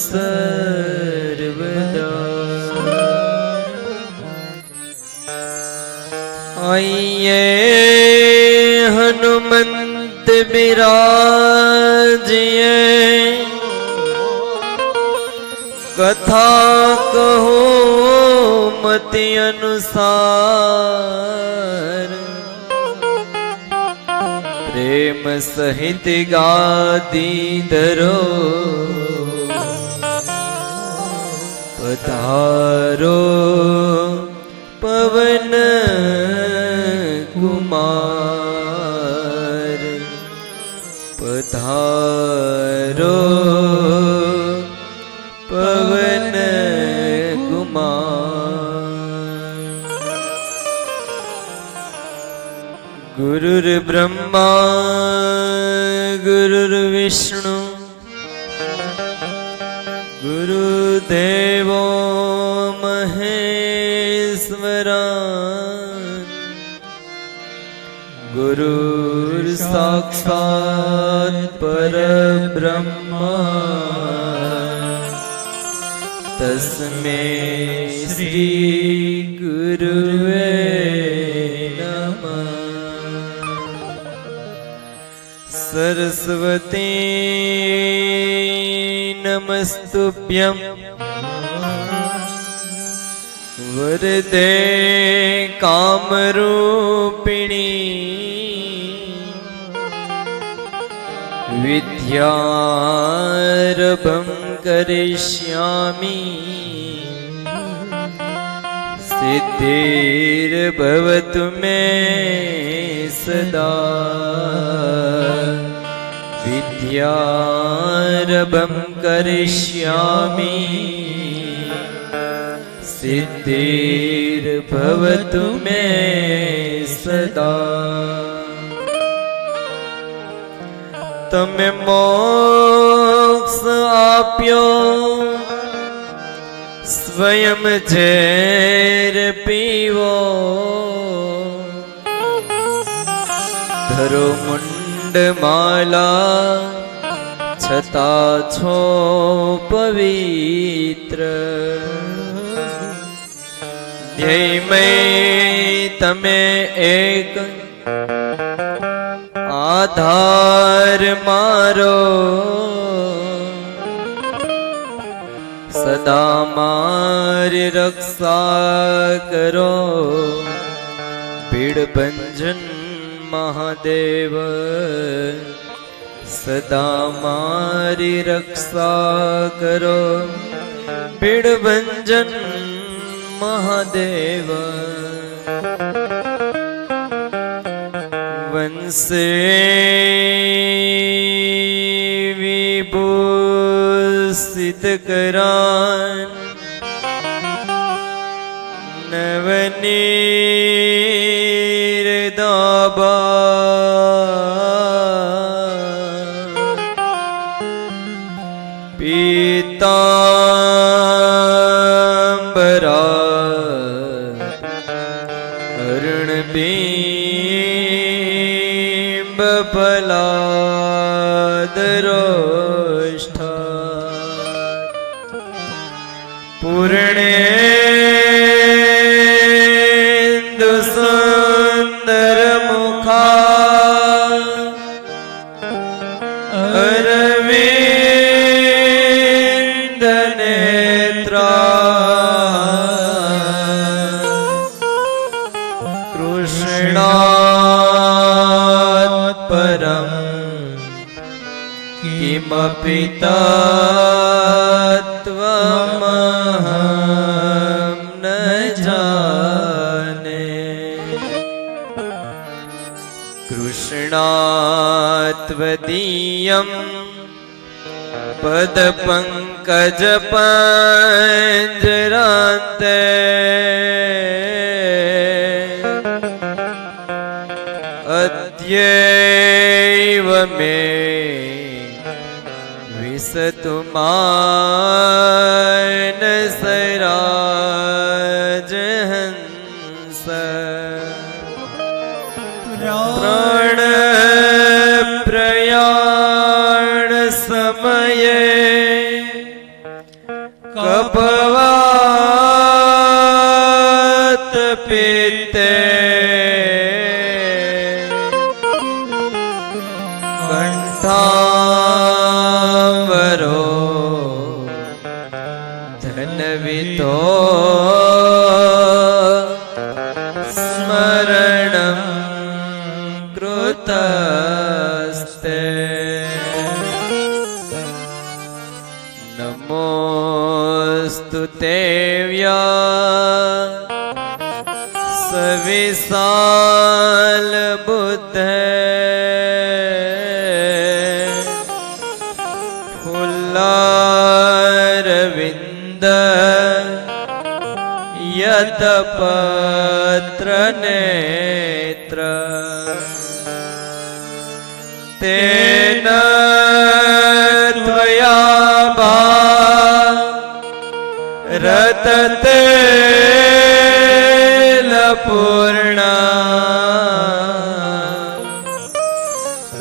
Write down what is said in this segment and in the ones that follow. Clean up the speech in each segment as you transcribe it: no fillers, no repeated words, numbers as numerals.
सर्वदा। आइए हनुमंत बिराजिए, कथा कहो मति अनुसार, प्रेम सहित गादी धरो, पधारो पवन कुमार, पधारो पवन कुमार। गुरुर्ब्रह्मा गुरुर्विष्णु गुरुदेवो महेश्वरा, गुरुर्साक्षात् परब्रह्मा, तस्मै श्री गुरुवे नमः। सरस्वती नमस्तुभ्यं वरदे कामरूपिणी, विद्यारम्भं करिष्यामि, सिद्धिर्भवतु मे सदा। विद्यारम्भं करिष्यामि, सिद्धिर्भवतु मे सदा। तमे मोक्ष आप्यो स्वयं ઝેર પીવો, ધરો મુંડમાલા છતા છો પવિત્ર, ધ્યેયમય તમે એક आधार मारो, सदा मारी रक्षा करो, पीड़ भंजन महादेव, सदा मारी रक्षा करो, पीड़ भंजन महादेव। वंशे विभूषित करान, नवनीर दाबा, पीतांबरा अरुण फलादरोष्ठा, पूर्णेन्दु सुंदर मुखा, अरविंद नेत्रा, कृष्णात् परम किमपि तत्त्वमहं न जाने। कृष्णात्वदीयं पदपङ्कजपञ्जरान्ते, अद्यैव मे विसतु मानसराजहंस, प्राण प्रयाण समये કપવાત પિત્તે કંઠાંબરો ધનવિતો સ્મરણં કૃતસ્તે નમોસ્તુ તે સવિશાલ બુદ્ધે ફુલ્લારવિંદ યત પત્ર નેત્ર તેન ત્વયા ભારતતે પૂર્ણા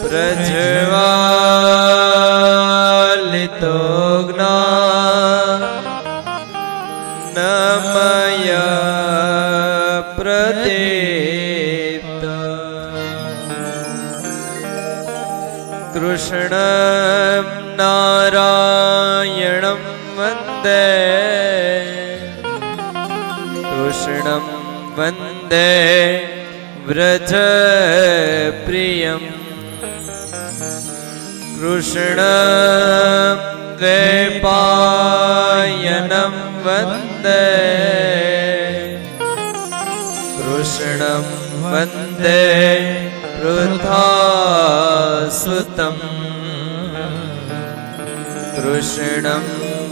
પ્રજ્વાલિતો જ્ઞાનમય પ્રદીપ્ત કૃષ્ણં નારાયણં વંદે કૃષ્ણં વંદે વ્રજ પ્રિયમ કૃષ્ણ દ્વૈપાયનમ વંદે કૃષ્ણં વંદે પૃથાસુતમ કૃષ્ણં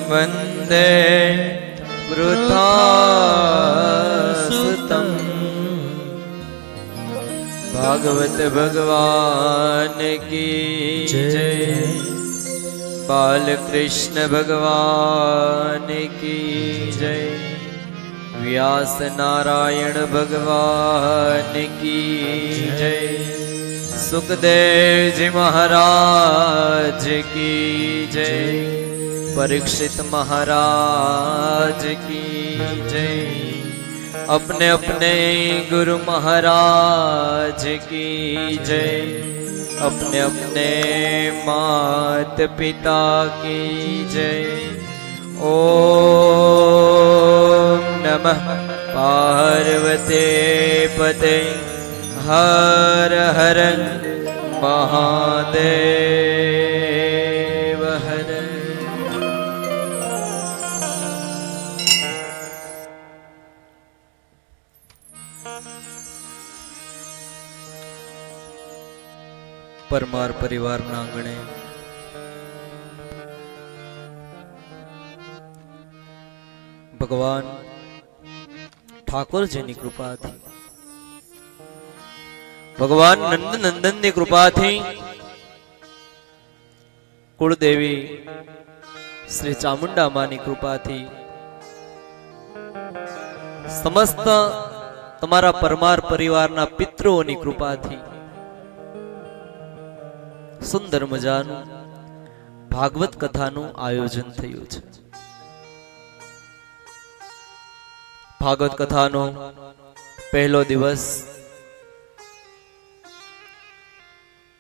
વંદે વૃથાસુતમ ભાગવત ભગવાન કી જય બાલકૃષ્ણ ભગવાન કી જય વ્યાસ નારાયણ ભગવાન કી જય સુખદેવજી મહારાજ કી જય परीक्षित महाराज की जय अपने अपने गुरु महाराज की जय अपने अपने मात पिता की जय ओम नमः पार्वते पते हर हर महादेव हर। પરમાર પરિવારના આંગણે ભગવાન ઠાકોરજીની કૃપાથી ભગવાન નંદનંદનની કૃપાથી કુળદેવી શ્રી ચામુંડા માની કૃપાથી સમસ્ત તમારા પરમાર પરિવારના પિતૃઓની કૃપાથી સુંદર મજાનું ભાગવત કથાનું આયોજન થયું છે। ભાગવત કથાનો પહેલો દિવસ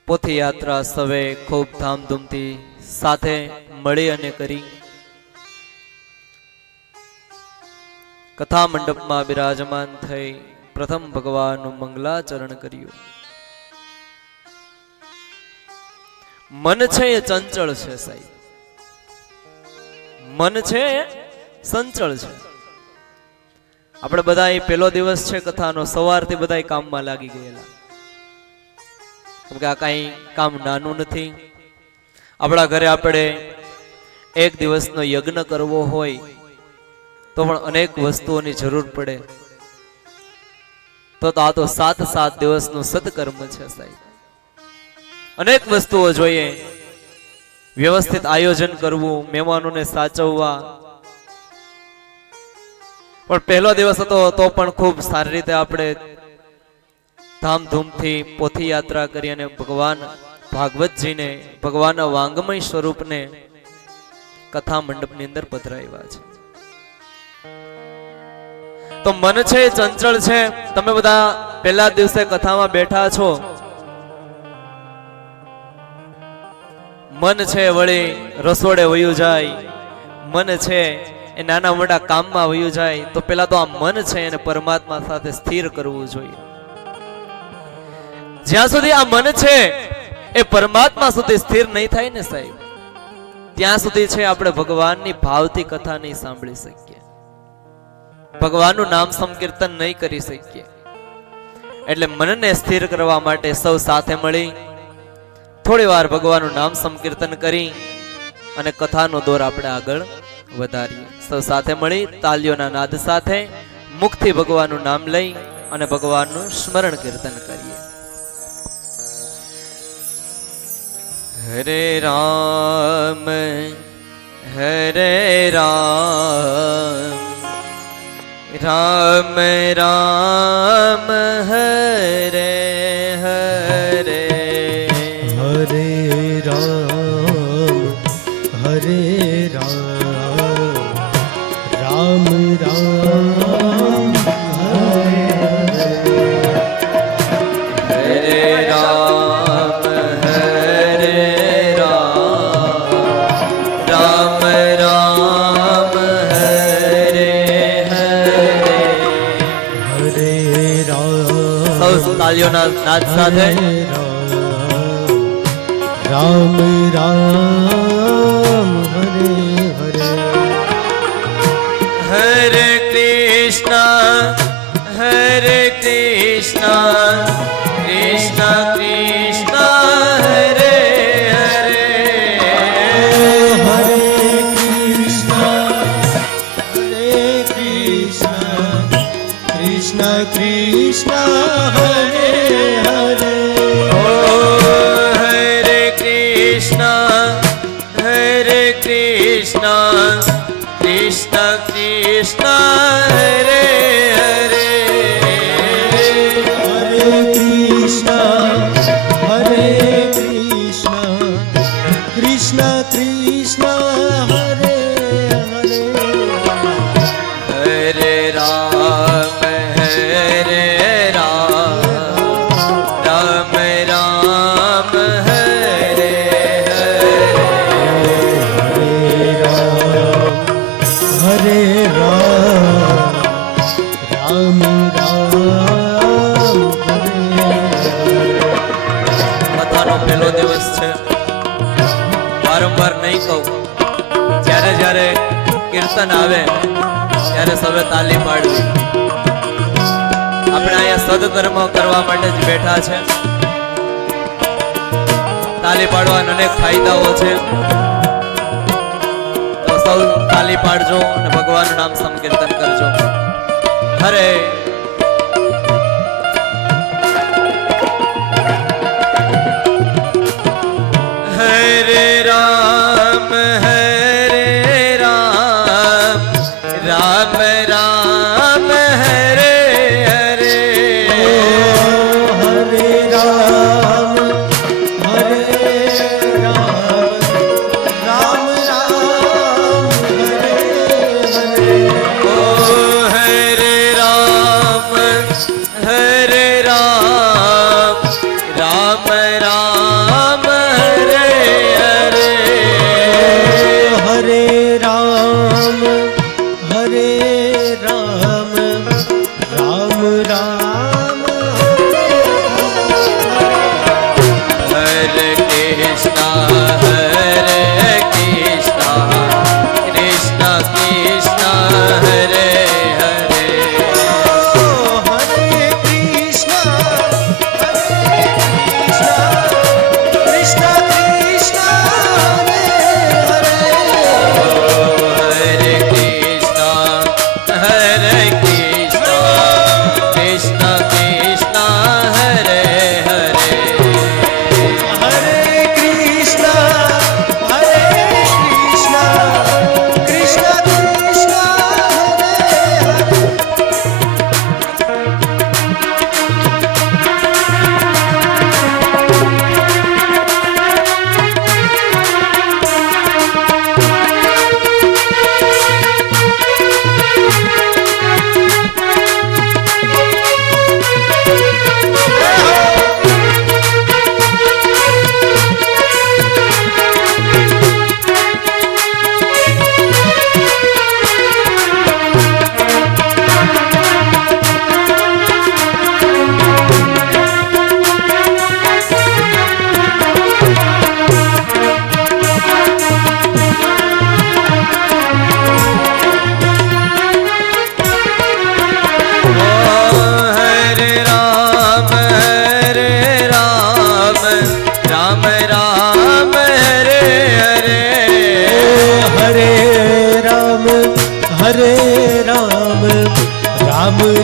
પોથી યાત્રા સવે ખૂબ ધામધૂમથી સાથે મળી અને કરી કથા મંડપમાં બિરાજમાન થઈ પ્રથમ ભગવાનનું મંગલાચરણ કર્યું। મન છે એ ચંચળ છે સાહેબ, મન છે એ સંચળ છે। આપણે બધા એ પહેલો દિવસ છે કથાનો, સવારથી બધા કામમાં લાગી ગયેલા, કેમ કે આ કાંઈ કામ નાનું નથી। આપણા ઘરે આપણે એક દિવસનો યજ્ઞ કરવો હોય તો પણ અનેક વસ્તુઓની જરૂર પડે, તો આ તો 7 દિવસનું સત્કર્મ છે સાહેબ। અનેક વસ્તુઓ જોઈએ, વ્યવસ્થિત આયોજન કરવું, મહેમાનોને સાચવવા। પણ પહેલો દિવસ હતો તો પણ ખૂબ સારી રીતે આપણે ધામધૂમથી પોથી યાત્રા કરી અને ભગવાન ભાગવતજીને, ભગવાનના વાંગમય સ્વરૂપને કથા મંડપની અંદર પધરાવ્યા છે। તો મન છે એ ચંચળ છે. તમે બધા પહેલા દિવસે કથામાં બેઠા છો. મન છે વળી રસોડે વયું જાય, મન છે એ નાના મોટા કામમાં વયું જાય. તો પેલા તો આ મન છે એને પરમાત્મા સાથે સ્થિર કરવું જોઈએ. જ્યાં સુધી આ મન છે એ પરમાત્મા સુધી સ્થિર નહીં થાય ને સાહેબ, ત્યાં સુધી છે આપણે ભગવાનની ભાવથી કથા નહીં સાંભળી શકીએ, ભગવાનનું નામ સંકીર્તન નહીં કરી શકીએ. એટલે મનને સ્થિર કરવા માટે સૌ સાથે મળી થોડી વાર ભગવાનનું નામ સંકીર્તન કરી અને કથાનો દોર આપણે આગળ વધારીએ. સૌ સાથે મળી તાલીઓના નાદ સાથે મુખથી ભગવાનનું નામ લઈ અને ભગવાનનું સ્મરણ કીર્તન કરીએ. હરે રામ હરે રામ રામ રામ હરે હરે હરે રામ હરે રામ રામ રામ હરે હરે રામ હરે રામ રામ રામ હરે હરે. સૌ તાલીઓના નાદ સાથે રામ રામ હરે હરે હરે કૃષ્ણ હરે કૃષ્ણ કૃષ્ણ કૃષ્ણ હરે હરે હરે કૃષ્ણ કૃષ્ણ કૃષ્ણ હરે હરે ઓ હરે કૃષ્ણ હરે કૃષ્ણ કૃષ્ણ કૃષ્ણ હરે હરે હરે કૃષ્ણ કૃષ્ણ કૃષ્ણ હરે હરે હરે રામ હરે રામ રામ રામ હરે હરે રામ રામ રામ કથાનો પહેલો દિવસ છે. વારંવાર નહીં કહું, જ્યારે જ્યારે કીર્તન આવે ત્યારે સૌએ તાલી પાડવી. આપણે અહીંયા સદકર્મ કરવા માટે જ બેઠા છે. તાલી પાડવાના અનેક ફાયદાઓ છે. તો સૌ તાલી પાડજો અને ભગવાનનું નામ સંકીર્તન કરજો. હરે હરે રામ હરે રામ રામ રામ હરે હરે હરે રામ હરે રામ રામ રામ હરે હરે ઓ હરે રામ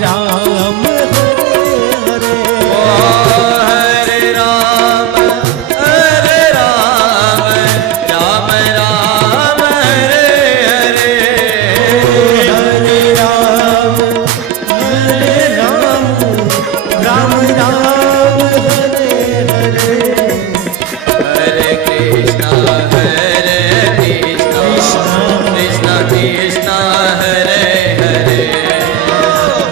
राम हरे हरे राम राम राम हरे हरे हरे राम राम राम हरे हरे हरे कृष्णा कृष्णा कृष्णा हरे हरे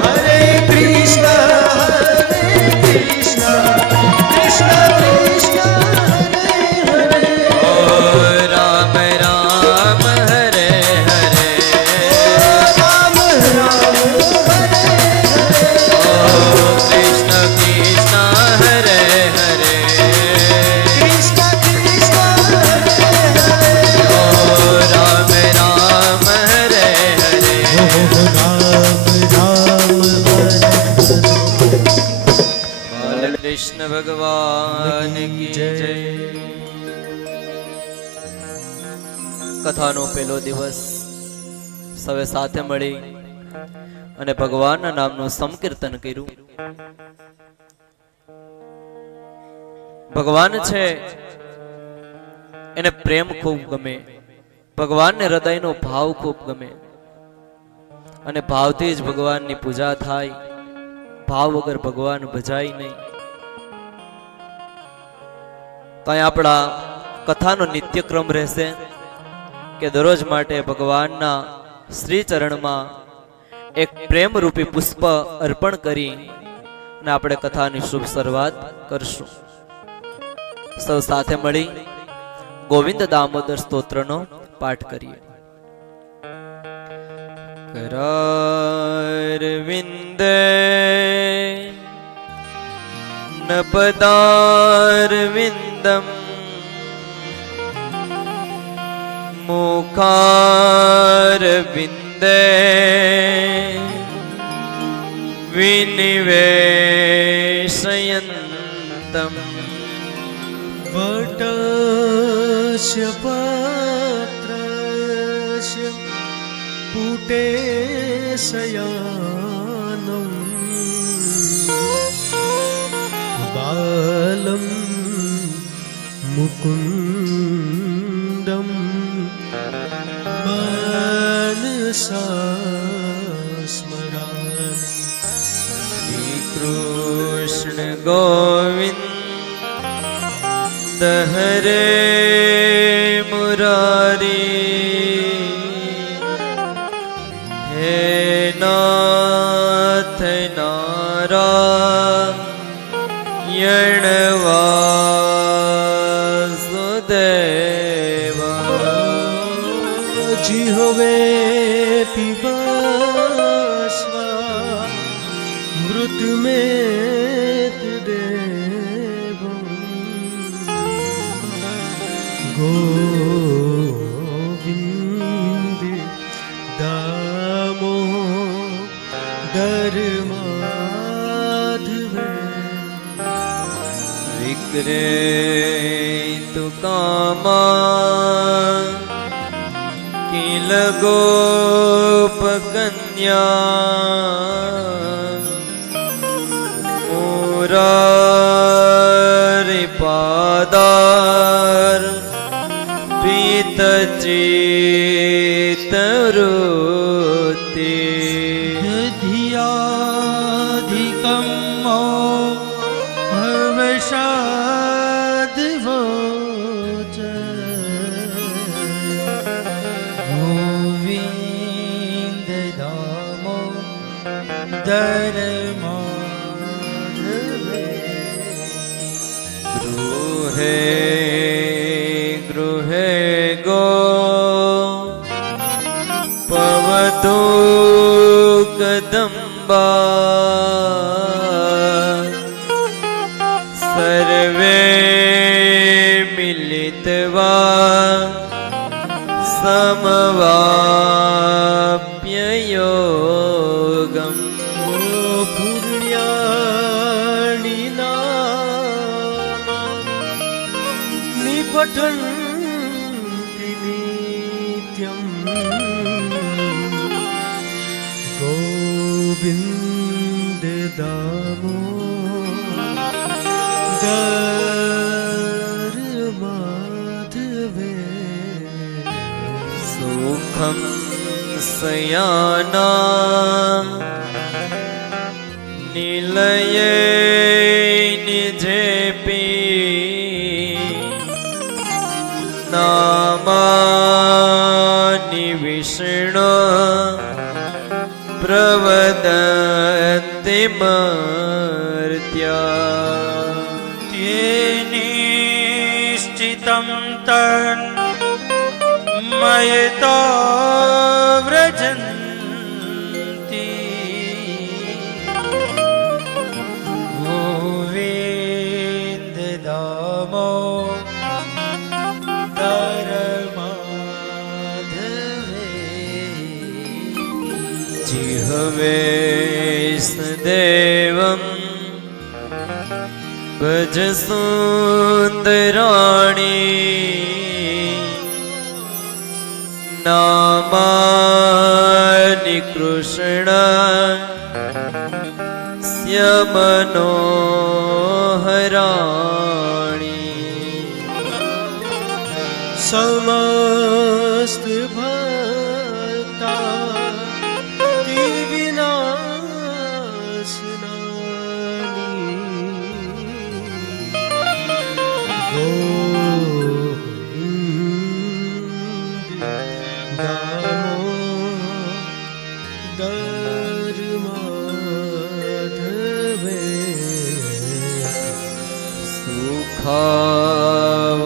हरे कृष्णा कृष्णा कृष्णा हरे हरे ओ राम राम हरे हरे राम राम हरे हरे ओ कृष्ण कृष्ण हरे हरे कृष्णा कृष्णा हरे हरे ओ राम राम हरे हरे राम राम बोल कृष्ण भगवान की जय કથાનો પહેલો દિવસ સૌએ સાથે મળી અને ભગવાનના નામનું સંકીર્તન કર્યું. ભગવાન છે એને પ્રેમ ખૂબ ગમે, ભગવાનને હૃદયનો ભાવ ખૂબ ગમે અને ભાવથી જ ભગવાનની પૂજા થાય. ભાવ વગર ભગવાન ભજાય નહીં. તો અહીં આપણા કથાનો નિત્યક્રમ રહેશે કે દરરોજ માટે ભગવાનના શ્રી ચરણમાં એક પ્રેમ રૂપી પુષ્પ અર્પણ કરી અને આપણે કથાની શુભ શરૂઆત કરશું. સૌ સાથે મળી ગોવિંદ દામોદર સ્તોત્રનો પાઠ કરીએ. करारविन्दे नपदारविन्दम् मुखारविन्दे विनिवेशयन्तम् वटस्य पत्रस्य पुटे शयानं बालं मुकुन्दं मनसा स्मरामि. श्रीकृष्ण गोविन्द हरे मुरारी हे नाथ नारायण वासुदेवा जिह्वे पिबस्व मृत्युमेतदेवं गोविन्द दामोदर माधवे विक्रेतु कामा किल गोपकन्या मुरारिपादार पीतचित्तवृत्ति धियाधिकं भवशाद्वोच गोविन्द दामोदर माधवे गृहे गृहे गो पवतो कदम्बा सर्वे मिलित्वा समवाप्य योगम् पुण्याणि नामानि निपठन्ति नित्यम् गोविन्द સુખમ સયાના નિલયે નિજેપી નામાનિ વિષ્ણુ પ્રવદન્તિ મર્ત્યા નિશ્ચિતમ તન મયતા વ્રજંતી ગોવિંદ દામો જીહવે દેવમ ભજ સુંદરાણી નામાનિ કૃષ્ણ સ્ય મનોહરાણી સમસ્ત ભક્તા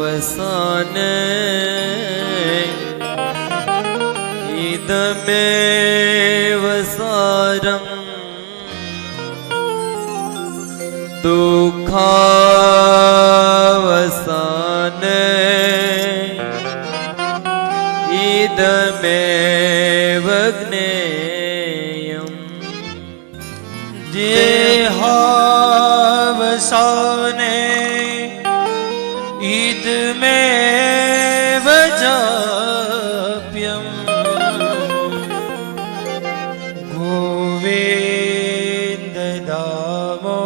સુખાવસાને ઇદમેવ સારમ દુઃખાવસાને ઇદમેવ જ્ઞેયમ દેહાવસાને ઇદમેવ જાપ્યમ ગોવિંદ દામો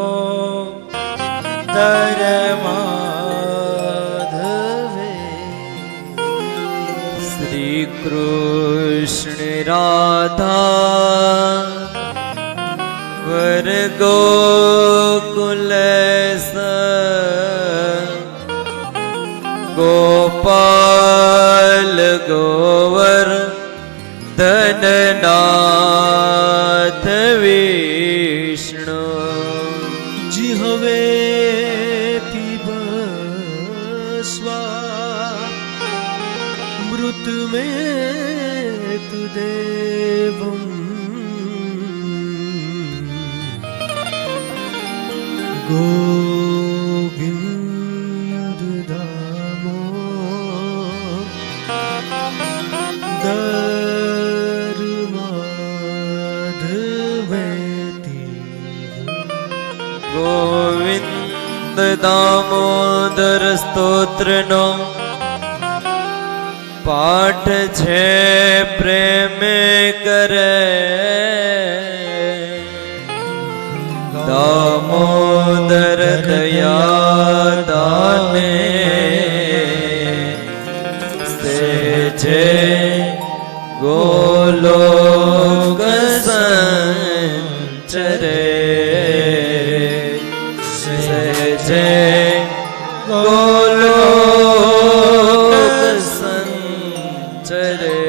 માધવે શ્રી કૃષ્ણ રાધા વર ગોકુલ ગોપાલ ગોવર ધનનાથ વિષ્ણુ જીહવે પીબ સ્વા મૃત મે તુ દેવમ ગોવિંદ દામો ગોવિંદ દામોદર સ્તોત્રનો પાઠ છે પ્રેમે કરે દામોદર દયા દાને સેજે ગોલોક સંચરે સેજે ગોલોક સંચરે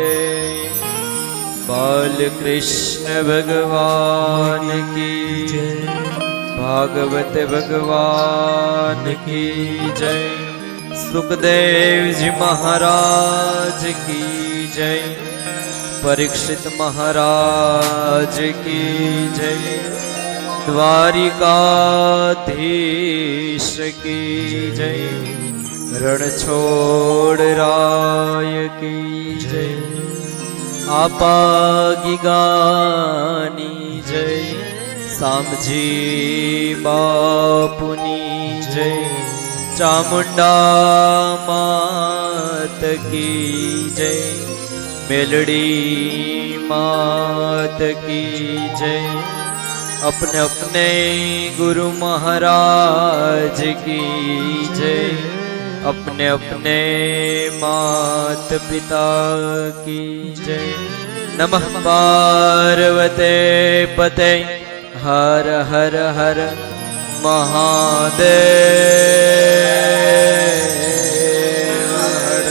બાલ કૃષ્ણ ભગવાન કી જય ભાગવત ભગવાન કી જય સુખદેવજી મહારાજ કી જય પરીક્ષિત મહારાજ કી જય દ્વારિકાધીશ કી જય રણછોડ રાય કી જય આપાગી ગાની જય સામજી બાપુની જય ચામુંડા માત કી જય मेलड़ी मात की जय। अपने अपने गुरु महाराज की जय। अपने अपने मात पिता की जय। नमः पार्वते पते हर हर हर महादेव हर।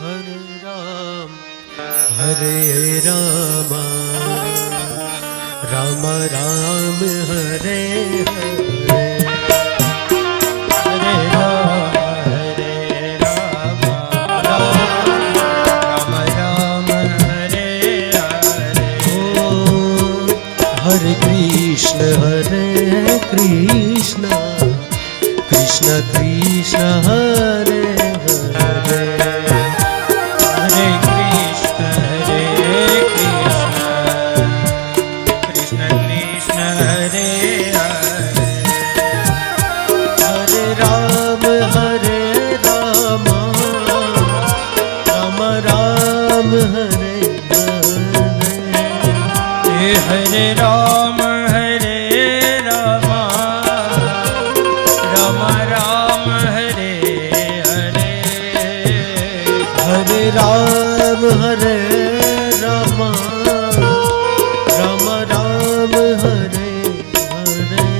हरे राम हरे राम राम राम हरे हरे हरे राम राम राम हरे हरे। ओ हरे कृष्ण कृष्ण कृष्ण हरे हरे हरे कृष्ण कृष्ण कृष्ण हरे हरे। हरे राम राम राम हरे हरे। हरे राम राम राम हरे हरे। हरे राम राम राम हरे हरे।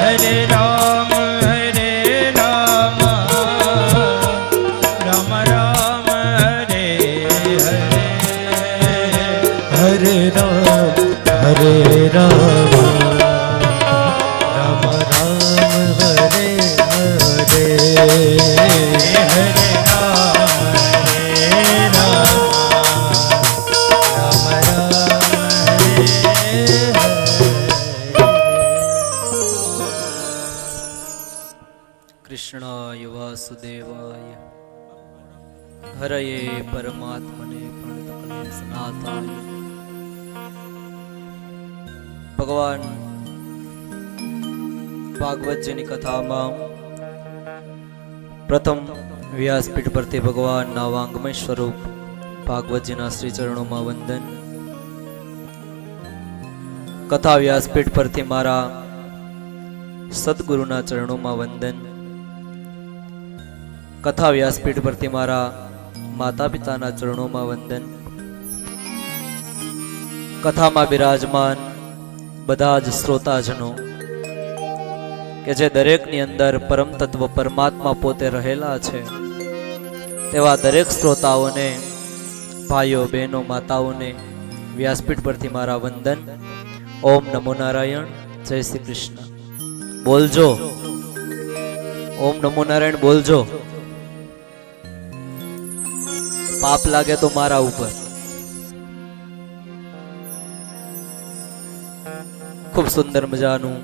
हरे राम राम राम हरे हरे। हरे राम राम राम हरे हरे। हरे कृष्णाय वासुदेवाय हरये परमात्मने प्रणतक्लेशनाथाय। भगवान ભાગવતજીની કથામાં પ્રથમ વ્યાસપીઠ પરથી ભગવાનના વાંગમય સ્વરૂપ ભાગવતજીના શ્રી ચરણોમાં વંદન। કથા વ્યાસપીઠ પરથી મારા સદગુરુના ચરણોમાં વંદન। કથા વ્યાસપીઠ પરથી મારા માતા પિતાના ચરણોમાં વંદન। કથામાં બિરાજમાન બધા જ શ્રોતાજનો કે જે દરેકની અંદર પરમ તત્વ પરમાત્મા પોતે રહેલા છે, તેવા દરેક શ્રોતાઓને, ભાઈઓ બહેનો માતાઓને વ્યાસપીઠ પરથી મારા વંદન। ઓમ નમો નારાયણ, જય શ્રી કૃષ્ણ બોલજો। ઓમ નમો નારાયણ બોલજો। પાપ લાગે તો મારા ઉપર। ખૂબ સુંદર મજાનું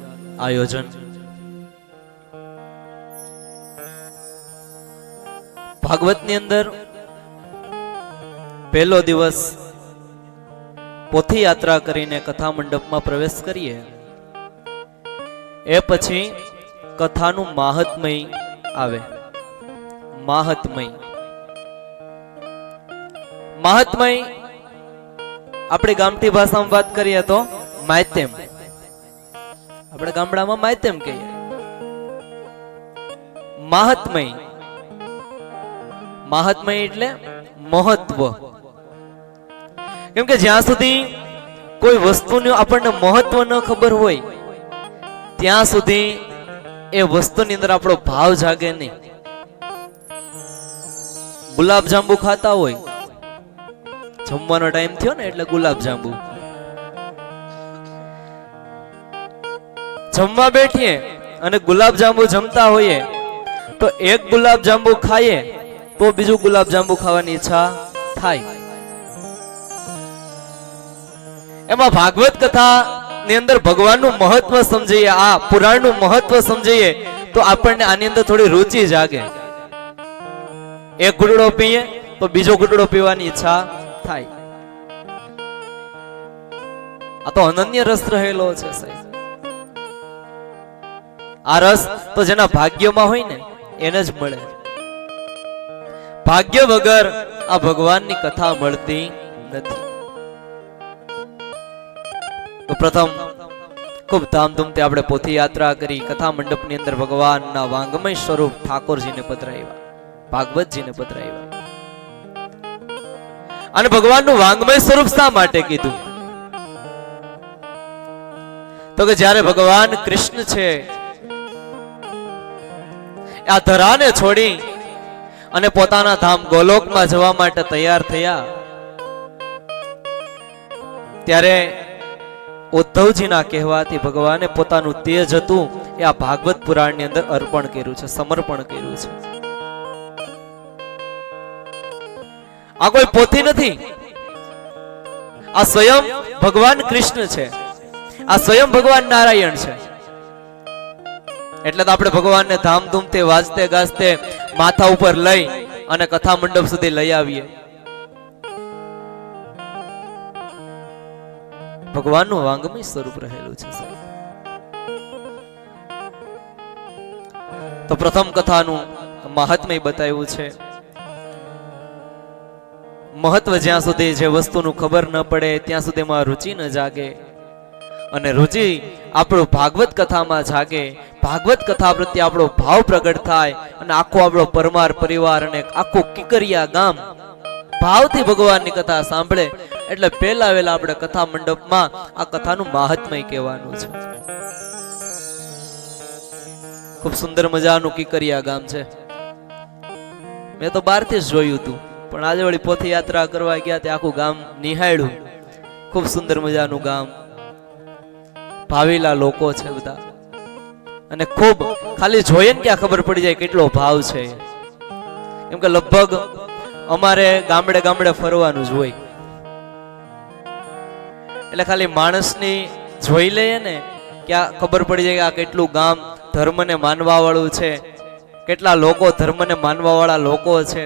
આયોજન। ભાગવતની અંદર પહેલો દિવસ પોથી યાત્રા કરીને કથા મંડપમાં પ્રવેશ કરીએ, એ પછી કથાનું મહાત્મય આવે। મહાત્મય આપણી ગામઠી ભાષામાં વાત કરીએ તો માયતેમ। આપણે ગામડામાં માયતેમ કહીએ। મહાત્મય એટલે મહત્વ। કેમ કે જ્યાં સુધી કોઈ વસ્તુનું આપણને મહત્વ ન ખબર હોય, ત્યાં સુધી એ વસ્તુની અંદર આપણો ભાવ જાગે નહીં। ગુલાબ જાંબુ ખાતા હોય, જમવાનો ટાઈમ થયો ને એટલે ગુલાબ જાંબુ જમવા બેઠીએ અને ગુલાબ જાંબુ જમતા હોઈએ તો એક ગુલાબ જાંબુ ખાઈએ તો બીજું ગુલાબ જાંબુ ખાવાની ઈચ્છા થાય। એમાં ભાગવત કથા ની અંદર ભગવાનનું મહત્વ સમજીએ, આ પુરાણનું મહત્વ સમજીએ તો આપણને આની અંદર થોડી રુચિ જાગે। એક ઘૂંટડો પીએ તો બીજો ઘૂંટડો પીવાની ઈચ્છા થાય। આ તો અનન્ય રસ રહેલો છે સાહેબ। આ રસ તો જેના ભાગ્યમાં હોય ને એને જ મળે। ભાગ્ય વગર આ ભગવાનની કથા મળતી નથી। તો પ્રથમ ખૂબ ધામધૂમથી આપણે પોથી યાત્રા કરી, કથા મંડપની અંદર ભગવાનના વાંગમય સ્વરૂપ ઠાકોરજીને પધરાવ્યા, ભાગવતજીને પધરાવ્યા. અને ભગવાનનું વાંગમય સ્વરૂપ શા માટે કીધું? તો કે જ્યારે ભગવાન કૃષ્ણ છે આ ધરાને છોડી અને પોતાના ધામ ગોલોકમાં જવા માટે તૈયાર થયા, ત્યારે ઉદ્ધવજીના કહેવાથી ભગવાને પોતાનું તેજ હતું એ આ ભાગવત પુરાણની અંદર અર્પણ કર્યું છે, સમર્પણ કર્યું છે. આ કોઈ પોથી નથી, આ સ્વયં ભગવાન કૃષ્ણ છે, આ સ્વયં ભગવાન નારાયણ છે. એટલે તો આપણે ભગવાનને ધામધૂમથી વાજતે ગાજતે માથા ઉપર લઈ અને કથા મંડપ સુધી લઈ આવીએ. ભગવાનનું વાંગમય સ્વરૂપ રહેલું છે. તો પ્રથમ કથાનું મહાત્મ્ય બતાવ્યું છે. મહત્વ જ્યાં સુધી જે વસ્તુનું ખબર ન પડે ત્યાં સુધીમાં રુચિ ન જાગે, અને રુચિ આપણું ભાગવત કથામાં જાગે, ભાગવત કથા પ્રત્યે આપણો ભાવ પ્રગટ થાય, અને આખો આપણો પરમાર પરિવાર અને આખું કિકરિયા ગામ ભાવથી ભગવાનની કથા સાંભળે, એટલે પહેલા વેલા આપણે કથા મંડપમાં આ કથાનું મહાત્મ્ય કહેવાનું છે. ખૂબ સુંદર મજાનું કિકરિયા ગામ છે. મેં તો બહારથી જ જોયું હતું, પણ આજે વળી પોથી યાત્રા કરવા ગયા ત્યાં આખું ગામ નિહાળ્યું. ખૂબ સુંદર મજાનું ગામ, ભાવેલા લોકો છે બધા, અને ખૂબ ખાલી જોઈએ ને ક્યાં ખબર પડી જાય કેટલો ભાવ છે. કેમ કે લગભગ અમારે ગામડે ગામડે ફરવાનું જ હોય, એટલે ખાલી માણસની જોઈ લઈએ ને ક્યાં ખબર પડી જાય કે આ કેટલું ગામ ધર્મને માનવા વાળું છે, કેટલા લોકો ધર્મને માનવા વાળા લોકો છે.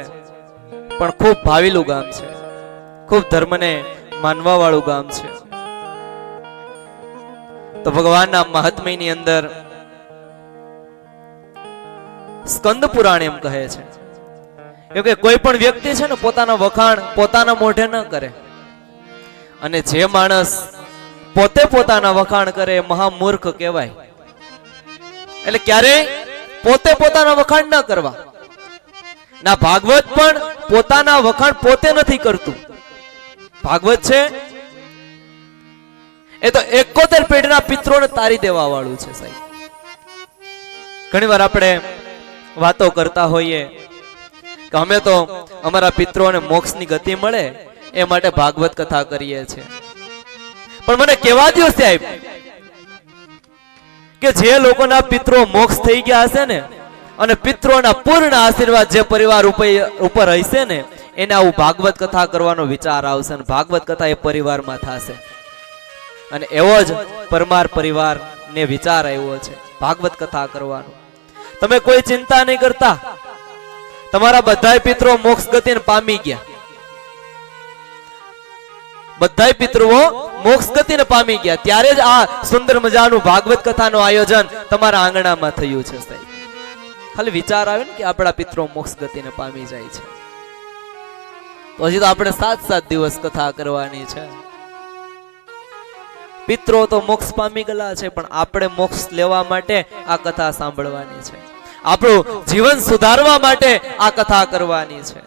પણ ખૂબ ભાવેલું ગામ છે, ખૂબ ધર્મને માનવા વાળું ગામ છે. તો ભગવાનના મહાત્મ્યની અંદર સ્કંદ પુરાણ એમ કહે છે, કેમ કે કોઈ પણ વ્યક્તિ છે ને પોતાના વખાણ પોતાના મોઢે ન કરે, અને જે માણસ પોતે પોતાના વખાણ કરે એ મહામૂર્ખ કહેવાય. એટલે ક્યારેય પોતે પોતાના વખાણ ન કરવા. ના, ભાગવત પણ પોતાના વખાણ પોતે નથી કરતું. ભાગવત છે એ તો 71 પેઢીના પિતરોને તારી દેવા વાળું છે. સાહેબ, ઘણી વાર આપણે વાતો કરતા હોઈએ કે અમે તો અમારા પિતરોને મોક્ષની ગતિ મળે એ માટે ભાગવત કથા કરીએ છીએ. પણ મને કેવા દો સાહેબ કે જે લોકોના પિતરો મોક્ષ થઈ ગયા હશે ને, અને પિતરોના પૂર્ણ આશીર્વાદ જે પરિવાર ઉપર હશે ને, એને આવું ભાગવત કથા કરવાનો વિચાર આવશે, અને ભાગવત કથા એ પરિવારમાં થશે. અને એવો જ પરમાર પરિવાર ને વિચાર આવ્યો છે ભાગવત કથા કરવાનો. તમે કોઈ ચિંતા નહીં કરતા, તમારા બધા પિતરો મોક્ષ ગતિને પામી ગયા, બધા પિતરો મોક્ષ ગતિને પામી ગયા, ત્યારે જ આ સુંદર મજાનું ભાગવત કથાનું આયોજન તમારા આંગણામાં થયું છે. સાહેબ, ખાલી વિચાર આવે ને કે આપણા પિતરો મોક્ષ ગતિને પામી જાય છે, તો હજી તો આપણે 7 દિવસ કથા કરવાની છે. પિતરો તો મોક્ષ પામી ગયેલા છે, પણ આપણે મોક્ષ લેવા માટે આ કથા સાંભળવાની છે, આપણું જીવન સુધારવા માટે આ કથા કરવાની છે.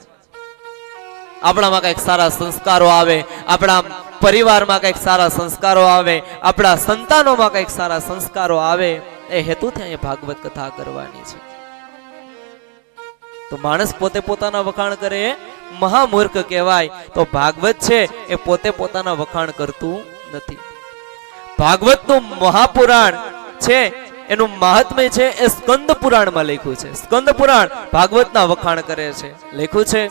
આપણામાં કઈક સારા સંસ્કારો આવે, આપણા પરિવારમાં કઈક સારા સંસ્કારો આવે, આપણા સંતાનોમાં કઈક સારા સંસ્કારો આવે, એ હેતુથી અહીંયા ભાગવત કથા કરવાની છે. તો માણસ પોતે પોતાના વખાણ કરે એ મહામૂર્ખ કહેવાય. તો ભાગવત છે એ પોતે પોતાના વખાણ કરતું નથી. ભાગવતનું મહાપુરાણ છે, એનું મહાત્મ્ય છે એ સ્કંદ પુરાણમાં લખ્યું છે. સ્કંદ પુરાણ ભાગવતના વખાણ કરે છે. લખ્યું છે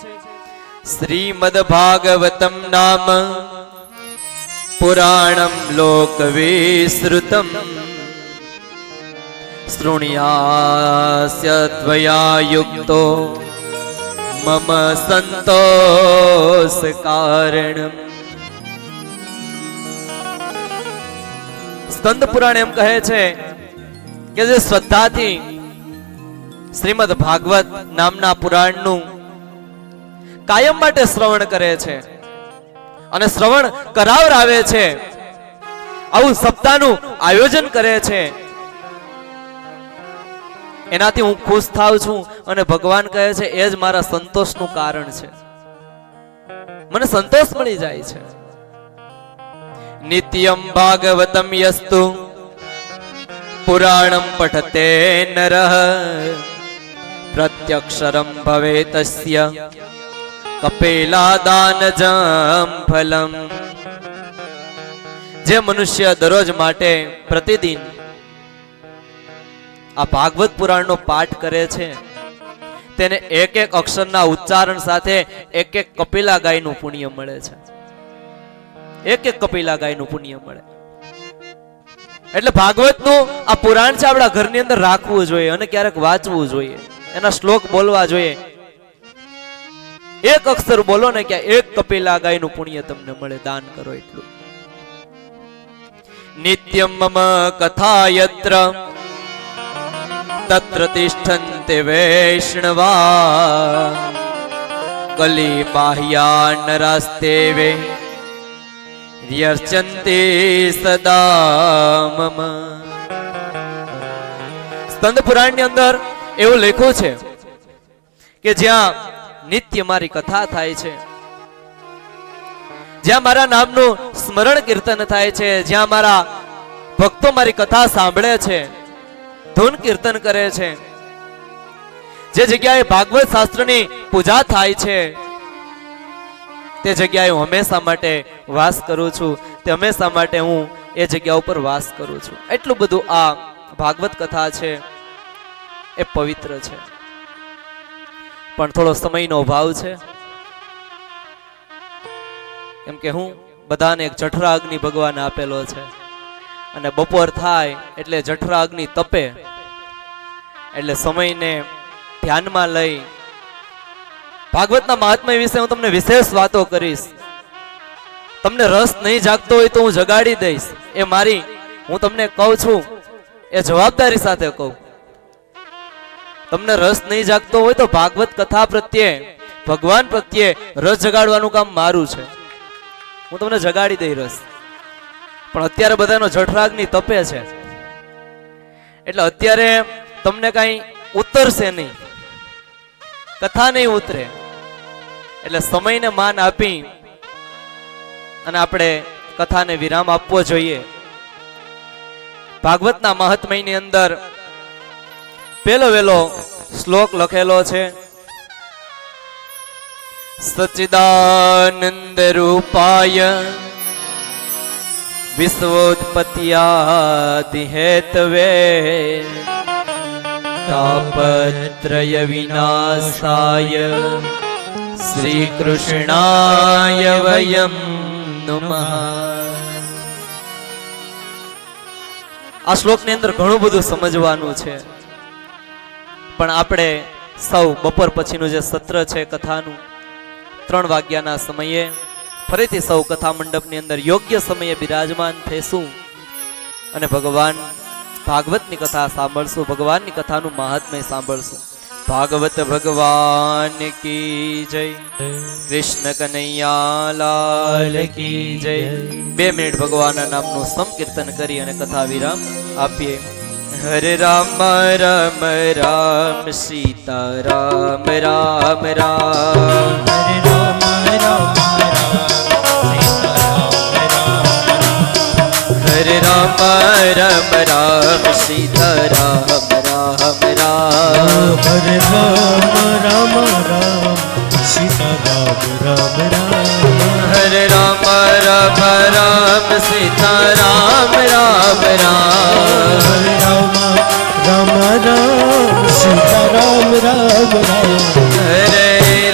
શ્રીમદ ભાગવતમ નામ પુરાણમ લોક વિસ્તૃતમ શૃણ્યાસ્ય ત્વયા યુક્તો મમ સંતોષ કારણમ. સ્કંદ પુરાણ એમ કહે છે કે જે શ્રદ્ધાથી શ્રીમદ ભાગવત નામના પુરાણનું કાયમ માટે શ્રવણ કરે છે અને શ્રવણ કરાવરાવે છે, આવું સપ્તાહનું આયોજન કરે છે, એનાથી હું ખુશ થાઉં છું અને ભગવાન કહે છે એ જ મારા સંતોષનું કારણ છે, મને સંતોષ મળી જાય છે. નિત્યમ ભાગવતમ યસ્તુ પુરાણમ પઠતે નરઃ પ્રત્યક્ષરમ ભવેતસ્ય કપિલાદાનજં ફલમ. જે મનુષ્ય દરરોજ માટે પ્રતિદિન આ ભાગવત પુરાણનો પાઠ કરે છે તેને એક એક અક્ષરના ઉચ્ચારણ સાથે એક એક કપિલા ગાયનું પુણ્ય મળે છે, એક એક કપિલા ગાયનું પુણ્ય મળે. એટલે ભાગવતનું આ પુરાણ છે આપણા ઘરની અંદર રાખવું જોઈએ અને ક્યારેક વાંચવું જોઈએ, એના શ્લોક બોલવા જોઈએ. એક અક્ષર બોલો ને કે એક કપિલા ગાયનું પુણ્ય તમને મળે, દાન કરો એટલું. નિત્યમ મમ કથા યત્ર તત્ર તિષ્ઠન્તે વૈષ્ણવા કલી બાહ્યા નરાસ્તેવે ર્યર્ચન્તે સદા મમ. સ્કંદ પુરાણની અંદર એવું લખ્યું છે કે જ્યાં નિત્ય મારી કથા થાય છે, જ્યાં મારા નામનું સ્મરણ કીર્તન થાય છે, જ્યાં મારા ભક્તો મારી કથા સાંભળે છે, ધૂન કીર્તન કરે છે, જે જગ્યાએ ભાગવત શાસ્ત્રની પૂજા થાય છે તે જગ્યાએ હું હંમેશા માટે વાસ કરું છું, તે હંમેશા માટે હું એ જગ્યા ઉપર વાસ કરું છું. એટલું બધું આ ભાગવત કથા છે એ પવિત્ર છે. પણ થોડો સમયનો અભાવ છે, કેમ કે હું બધાને એક જઠરા અગ્નિ ભગવાન આપેલો છે અને બપોર થાય એટલે જઠરા અગ્નિ તપે, એટલે સમયને ધ્યાનમાં લઈ ભાગવતના મહાત્મ્ય વિશે હું તમને વિશેષ વાતો કરીશ. તમને રસ નહીં જાગતો હોય તો હું જગાડી દઈશ, એ મારી, હું તમને કહું છું એ જવાબદારી સાથે કહું. તમને રસ નહીં જાગતો હોય તો ભાગવત કથા પ્રત્યે, ભગવાન પ્રત્યે રસ જગાડવાનું કામ મારું છે, હું તમને જગાડી દઈ રસ. પણ અત્યારે બધાનો જઠરાગ્નિ તપે છે એટલે અત્યારે તમને કઈ ઉતરશે નહીં, કથા નહીં ઉતરે. એટલે સમયને માન આપી અને આપણે કથાને વિરામ આપવો જોઈએ. ભાગવતના મહાત્મ્યની અંદર પેલો વેલો શ્લોક લખેલો છે, સચ્ચિદાનંદ રૂપાય વિશ્વોત્પત્યાદિ હેતવે તાપત્રય વિનાશાય શ્રી કૃષ્ણાય વયમ નમઃ. આ શ્લોકની અંદર ઘણું બધું સમજવાનું છે, પણ આપણે સૌ બપોર પછીનું જે સત્ર છે કથાનું 3 વાગ્યાના સમયે ફરીથી સૌ કથા મંડપની અંદર યોગ્ય સમયે બિરાજમાન થઈશું અને ભગવાન ભાગવતની કથા સાંભળશું, ભગવાનની કથાનું મહાત્મ્ય સાંભળશું. ભાગવત ભગવાન કી જય, કૃષ્ણ કનૈયા લાલ કી જય. 2 મિનિટ ભગવાનના નામનું સંકીર્તન કરી અને કથા વિરામ આપીએ. હરે રામ રામ રામ સીતા રામ રામ રામ, હરે રામ રામ હરે રામ રામ રામ સીતા રામ રામ રામ, હરે રામ રામ રામ સીતા રામ રામ રામ, હરે રામ રામ રામ સીતા રામ રામ રામ, હરે રામ રામ રામ સીતા રામ રામ રામ, હરે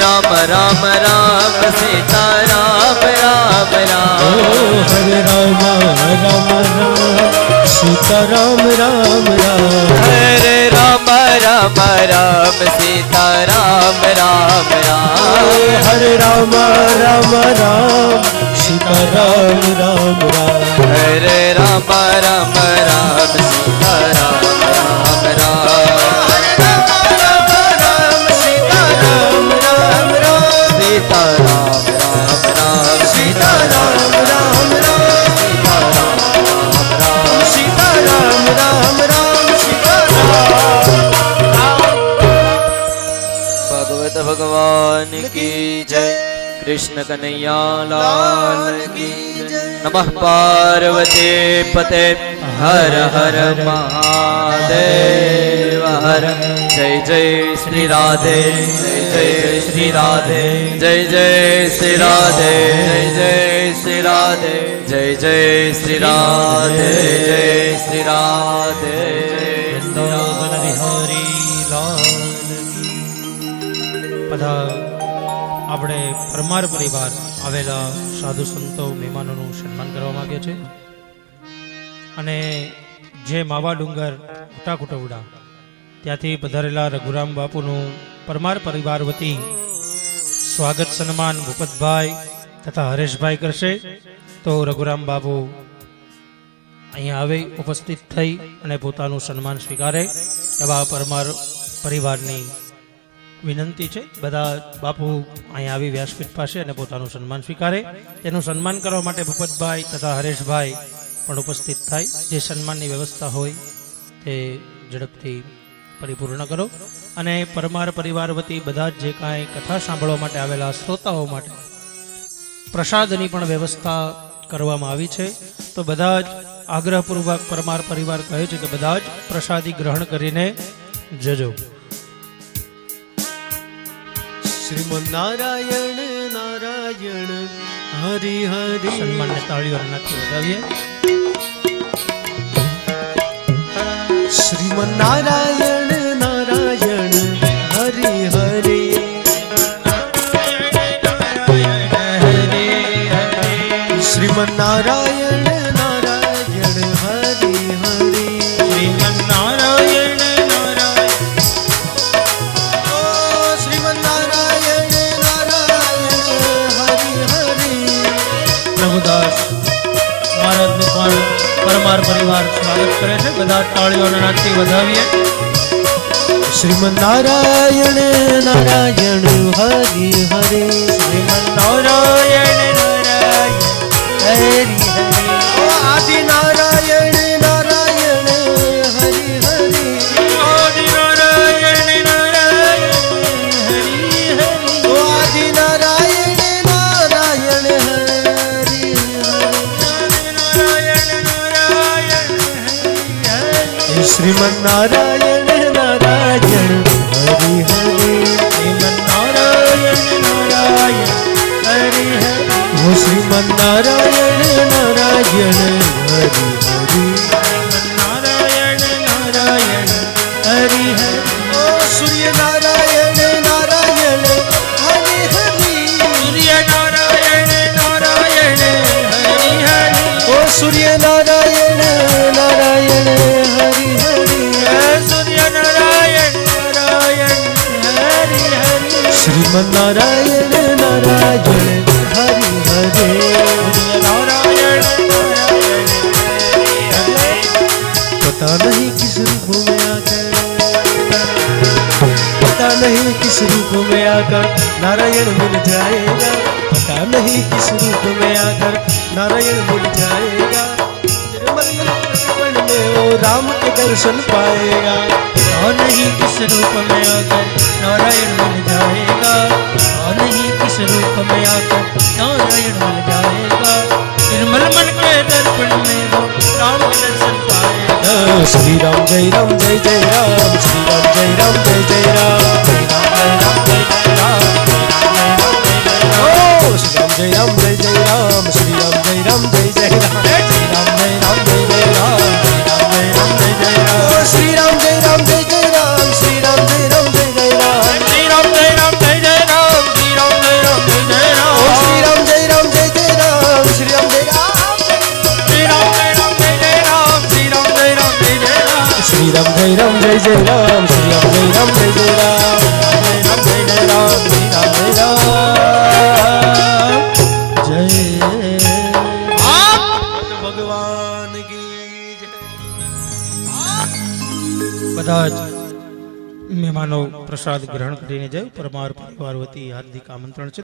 રામ રામ રામ સીતા રામ રામ રામ, હરે રામ રામ રામ સીતા રામ રામ રામ, હરે રામ રામ રામ સીતા રામ રામ રામ, હરે રામ રામ રામ સીતા રામ રામ રામ, હરે રામ રામ રામ સીતા રામ રામ રામ, સીતા રામ રામ રામ, સીતા રામ રામ રામ, સીતા રામ રામ રામ, સીતા રામ રામ રામ, કૃષ્ણ કનૈયા લાલ કી જય. નમઃ પાર્વતી પતે હર હર મહાદેવ હર. જય જય શ્રી રાધે જય જય શ્રી રાધે જય જય શ્રી રાધે જય જય શ્રી રાધે જય જય શ્રી રાધે જય શ્રી રાધે વૃંદાવન બિહારી લાલ કી. બધા આપણે પરમાર પરિવાર આવેલા સાધુ સંતો મહેમાનોનું સન્માન કરવા માંગે છે અને જે માવા ડુંગર ઉટાકુટવડા ત્યાંથી પધારેલા રઘુરામ બાપુનું પરમાર પરિવાર વતી સ્વાગત સન્માન ભૂપતભાઈ તથા હરેશભાઈ કરશે. તો રઘુરામ બાપુ અહીંયા આવે ઉપસ્થિત થઈ અને પોતાનું સન્માન સ્વીકારે એવા પરમાર પરિવારની વિનંતી છે. બધા બાપુ અહીંયા આવી વ્યાસપીઠ પાસે અને પોતાનું સન્માન સ્વીકારે. તેનું સન્માન કરવા માટે ભૂપતભાઈ તથા હરેશભાઈ પણ ઉપસ્થિત થાય. જે સન્માનની વ્યવસ્થા હોય તે ઝડપથી પરિપૂર્ણ કરો. અને પરમાર પરિવાર વતી બધા જ જે કાંઈ કથા સાંભળવા માટે આવેલા શ્રોતાઓ માટે પ્રસાદની પણ વ્યવસ્થા કરવામાં આવી છે. તો બધા જ આગ્રહપૂર્વક પરમાર પરિવાર કહે છે કે બધા જ પ્રસાદી ગ્રહણ કરીને જજો. શ્રીમન નારાયણ નારાયણ હરિ હરિ. સન્માનને તાળીઓ નાખી વધાવીએ. શ્રીમન નારાયણ નારાયણ હરિ હરિ. શ્રીમન નારાયણ નારાયણ હરિ હરિ. શ્રીમન નારાયણ નારાયણ. ઓ શ્રીમન નારાયણ નારાયણ હરિ હરિ. પ્રભુદાસ મહારાજનું પણ પરમાર પરિવાર સ્વાગત કરે છે. બધા તાળીઓના નાદથી વધાવીએ. શ્રીમન નારાયણ નારાયણ હરિ હરિ. શ્રીમન નારાયણ નારાયણ હરિ હરિ. ઓ આદિ નારાયણ નારાયણ હરિ હરિ. આદિ નારાયણ નારાયણ હરિ હરિ. ઓ આદિ નારાયણ નારાયણ હરિ હરિ. નારાયણ નારાયણ હરિ હરિ. શ્રીમન નારાયણ નારાયણ હરિ હરિ. શ્રીમન નારાયણ નારાયણ હરિ હરિ. ઓ શ્રીમન નારાયણ નારાયણ હરિ હરિ. નારાયણ નારાયણ હરિ હરિ. ઓ સૂર્ય નારાયણ નારાયણ હરિ હરિ. સૂર્ય નારાયણ નારાયણ હરિ હરિ. ઓ સૂર્ય નારાયણ નારાયણ હરિ હરિ. સૂર્ય નારાયણ નારાયણ હરિ હરિ. શ્રીમન નારાયણ નારાયણ હરિ હરિ. નારાયણ નારાયણ હરિ હરિ. पता नहीं किस रूप में आकर, पता नहीं किस रूप में आकर नारायण मिल जाएगा. पता नहीं किस रूप में आकर नारायण मिल जाएगा. निर्मल मन में वो राम के दर्शन पाएगा. और नहीं किस रूप में आकर नारायण मिल जाएगा. और नहीं किस रूप में आकर नारायण मिल जाएगा. निर्मल मन के दर्पण में वो राम के दर्शन पाएगा. श्री राम जय राम जय जय राम. श्री राम जय राम जय जय राम. श्री राम जय राम जय जय राम. ओ श्री राम जय राम जय जय राम. श्री राम जय राम जय जय राम. श्री राम जय राम जय जय राम. श्री राम जय राम जय जय राम. श्री राम जय राम जय जय राम. श्री राम जय राम जय जय राम. श्री राम जय राम जय जय राम. श्री राम जय राम जय जय राम. श्री राम जय राम. श्री राम जय राम जय जय राम. श्री राम जय राम जय जय राम. श्री राम जय राम जय जय राम. श्री राम जय राम जय जय राम. श्री राम जय राम. श्री राम जय राम. जय भगवान की जय. બધા જ મહેમાનો પ્રસાદ ગ્રહણ કરીને જાય. પરમાર પરિવાર વતી હાર્દિક આમંત્રણ છે.